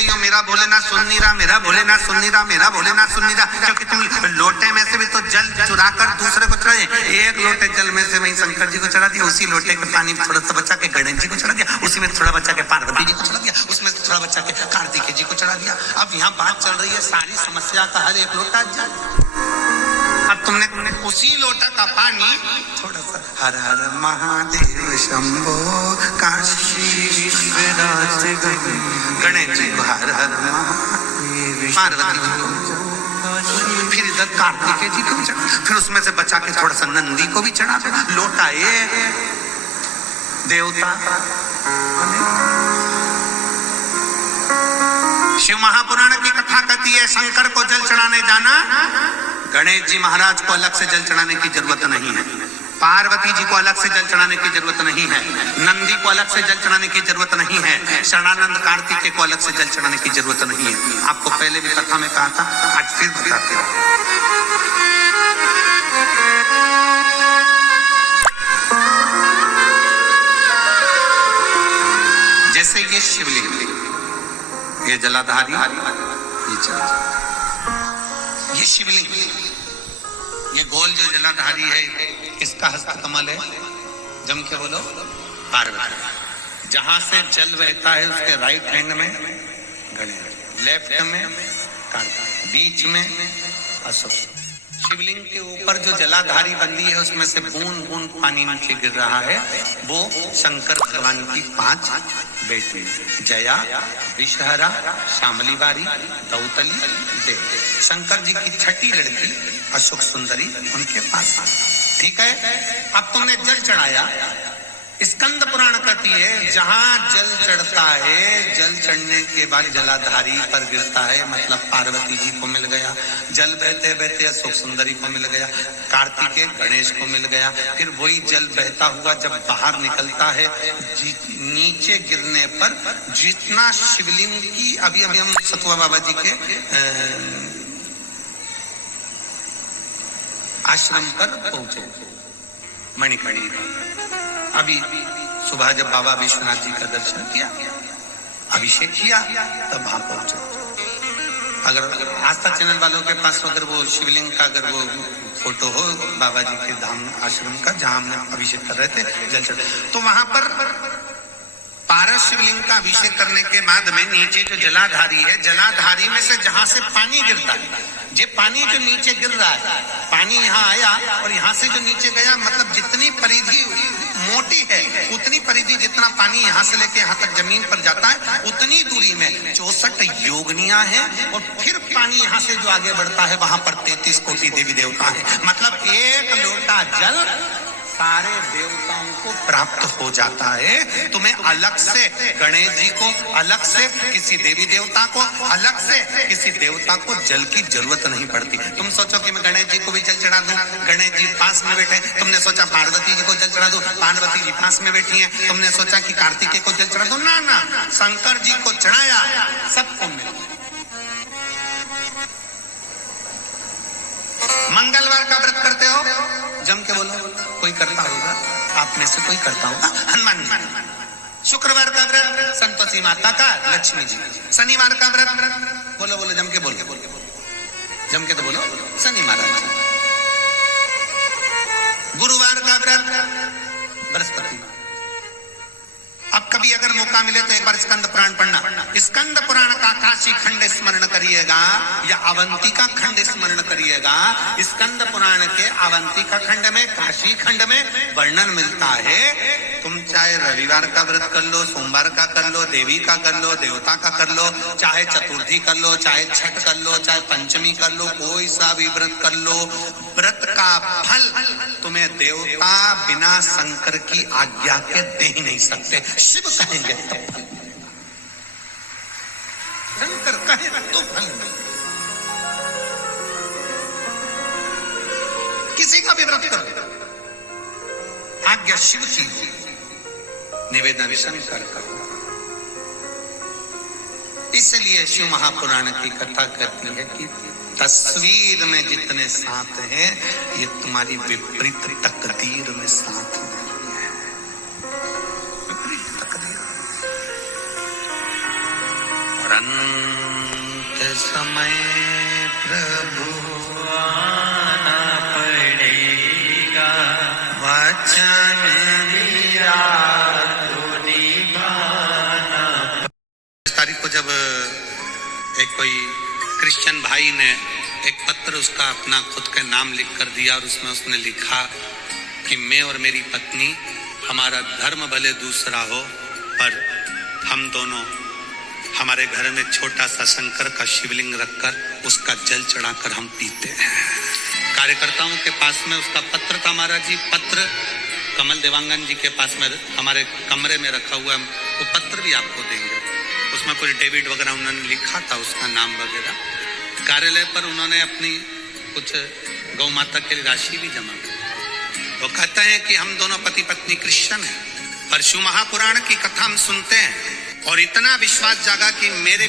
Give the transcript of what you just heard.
रही हो मेरा भोलेनाथ सुन नहीं रहा, मेरा भोलेनाथ सुन नहीं रहा, मेरा भोलेनाथ सुन नहीं रहा, क्योंकि तुम लोटे में से भी तो जल चुरा कर दूसरे को चढ़ाए। एक लोटे जल में से वहीं शंकर जी को चढ़ा दिया, उसी लोटे के पानी में थोड़ा सा बचा के गणेश जी को चढ़ा दिया, उसी में थोड़ा बचा के पार्वती जी को चढ़ा दिया, उसमें थोड़ा बचा के कार्तिकेय जी को चढ़ा दिया। अब यहाँ बात चल रही है सारी समस्या का हर एक लोटा जल। अब तुमने उसी लोटा का पानी थोड़ा सा हर हर महादेव शंभो काशी विश्वनाथ गणेश जी को हर हर महादेव, पार्वती जी को, फिर इधर कार्तिकेय जी को चढ़ा, फिर उसमें से बचा के थोड़ा सा नंदी को भी चढ़ा दो। लोटा एक देवता। शिव महापुराण की कथा कहती है शंकर को जल चढ़ाने जाना, गणेश जी महाराज को अलग से जल चढ़ाने की जरूरत नहीं है, पार्वती जी को अलग से जल चढ़ाने की जरूरत नहीं है, नंदी को अलग से जल चढ़ाने की जरूरत नहीं है, शरणानंद कार्तिकेय को अलग से जल चढ़ाने की जरूरत नहीं है। आपको पहले भी कथा में कहा था, आज फिर बताते हैं। जैसे ये शिवलिंग, ये जलाधारी, ये शिवलिंग, ये गोल जो जलाधारी है, किसका हस्त कमल है? जम के बोलो, पार्वती। जहां से जल बहता है उसके राइट हैंड में गणेश, लेफ्ट में कार्तिक, बीच में अशोक। शिवलिंग के ऊपर जो जलाधारी बंदी है उसमें से बूंद बूंद पानी नीचे गिर रहा है, वो शंकर भगवान की 5 बेटी, जया, विषहरा, शामली बारी, दौतली, देव। शंकर जी की छठी लड़की अशोक सुंदरी उनके पास। ठीक है, अब तुमने जल चढ़ाया। स्कंद पुराण कहती है जहां जल चढ़ता है, जल चढ़ने के बाद जलाधारी पर गिरता है, मतलब पार्वती जी को मिल गया, जल बहते बहते अशोक सुंदरी को मिल गया, कार्तिकेय गणेश को मिल गया, फिर वही जल बहता हुआ जब बाहर निकलता है, नीचे गिरने पर जितना शिवलिंग की, अभी हम सतुआ बाबा जी के आश्रम पर पहुंचे, मणिकर्णी। अभी सुबह जब बाबा विश्वनाथ जी का दर्शन किया, अभिषेक किया, तब वहां पहुंचे। अगर आस्था चैनल वालों के पास अगर वो शिवलिंग का अगर वो फोटो हो बाबा जी के धाम आश्रम का जहां हमने अभिषेक कर रहे थे, जल चढ़, तो वहां पर पारस शिवलिंग का अभिषेक करने के बाद में नीचे जो जलाधारी है, जलाधारी में से जहां से पानी गिरता है, ये पानी जो नीचे गिर रहा है, पानी यहाँ आया और यहाँ से जो नीचे गया, मतलब जितनी परिधि मोटी है उतनी परिधि, जितना पानी यहाँ से लेके यहाँ तक जमीन पर जाता है, उतनी दूरी में 64 योगनियां हैं, और फिर पानी यहाँ से जो आगे बढ़ता है वहां पर 33 कोटि देवी देवता है। मतलब एक लोटा जल सारे देवताओं को प्राप्त हो जाता है। तुम्हें अलग से गणेश जी को, अलग से किसी देवी देवता को, अलग से किसी देवता को जल की जरूरत नहीं पड़ती। तुम सोचो कि मैं गणेश जी को भी जल चढ़ा दूं, गणेश जी पास में बैठे, तुमने सोचा पार्वती जी को जल चढ़ा दूं, पार्वती जी पास में बैठी हैं, तुमने सोचा कि कार्तिकेय को जल चढ़ा दूं, ना ना, शंकर जी को चढ़ाया, सबको मिला। मंगलवार का व्रत करते हो, जम के बोलो, कोई करता होगा, आप में से कोई करता होगा, हनुमान जी। शुक्रवार का व्रत संतोषी माता का, लक्ष्मी जी। शनिवार का व्रत बोलो बोलो, जम के बोलो, जम के तो बोलो, शनि महाराज जी। गुरुवार का व्रत बृहस्पति। अब कभी अगर मौका मिले तो एक बार स्कंद पुराण पढ़ना। स्कंद पुराण का काशी खंड स्मरण करिएगा या अवंतिका खंड स्मरण करिएगा। स्कंद पुराण के अवंतिका खंड में, काशी खंड में वर्णन मिलता है। तुम चाहे रविवार का व्रत कर लो, सोमवार का कर लो, देवी का कर लो, देवता का कर लो, चाहे चतुर्थी कर लो, चाहे छठ कर लो, चाहे पंचमी कर लो, कोई सा भी व्रत कर लो, व्रत का फल तुम्हें देवता बिना शंकर की आज्ञा के दे ही नहीं सकते। शिव कहेंगे तो फल, शंकर कहे तो फल नहीं। किसी का भी व्रत करो, आज्ञा शिव की हो, निवेदन शंकर का। इसलिए शिव महापुराण की कथा कहती है कि तस्वीर में जितने साथ हैं, ये तुम्हारी विपरीत तकदीर में साथ नहीं है। विपरीत तकदीर और समय प्रभु आना पड़ेगा, वचन दिया तो निभाना। इस तारीख को जब एक कोई क्रिश्चियन भाई ने एक पत्र उसका अपना खुद के नाम लिख कर दिया और उसमें उसने लिखा कि मैं और मेरी पत्नी, हमारा धर्म भले दूसरा हो पर हम दोनों हमारे घर में छोटा सा शंकर का शिवलिंग रखकर उसका जल चढ़ाकर हम पीते हैं। कार्यकर्ताओं के पास में उसका पत्र था महाराज जी, पत्र कमल देवांगन जी के पास में हमारे कमरे में रखा हुआ, वो पत्र भी आपको देंगे। उसमें कुछ डेविड वगैरह उन्होंने लिखा था, उसका नाम वगैरह। कार्यालय पर उन्होंने अपनी कुछ गौ माता के लिए राशि भी जमा की। वो कहते हैं कि हम दोनों पति पत्नी क्रिश्चियन हैं, पर शिव महापुराण की कथा हम सुनते हैं और इतना विश्वास जागा कि मेरे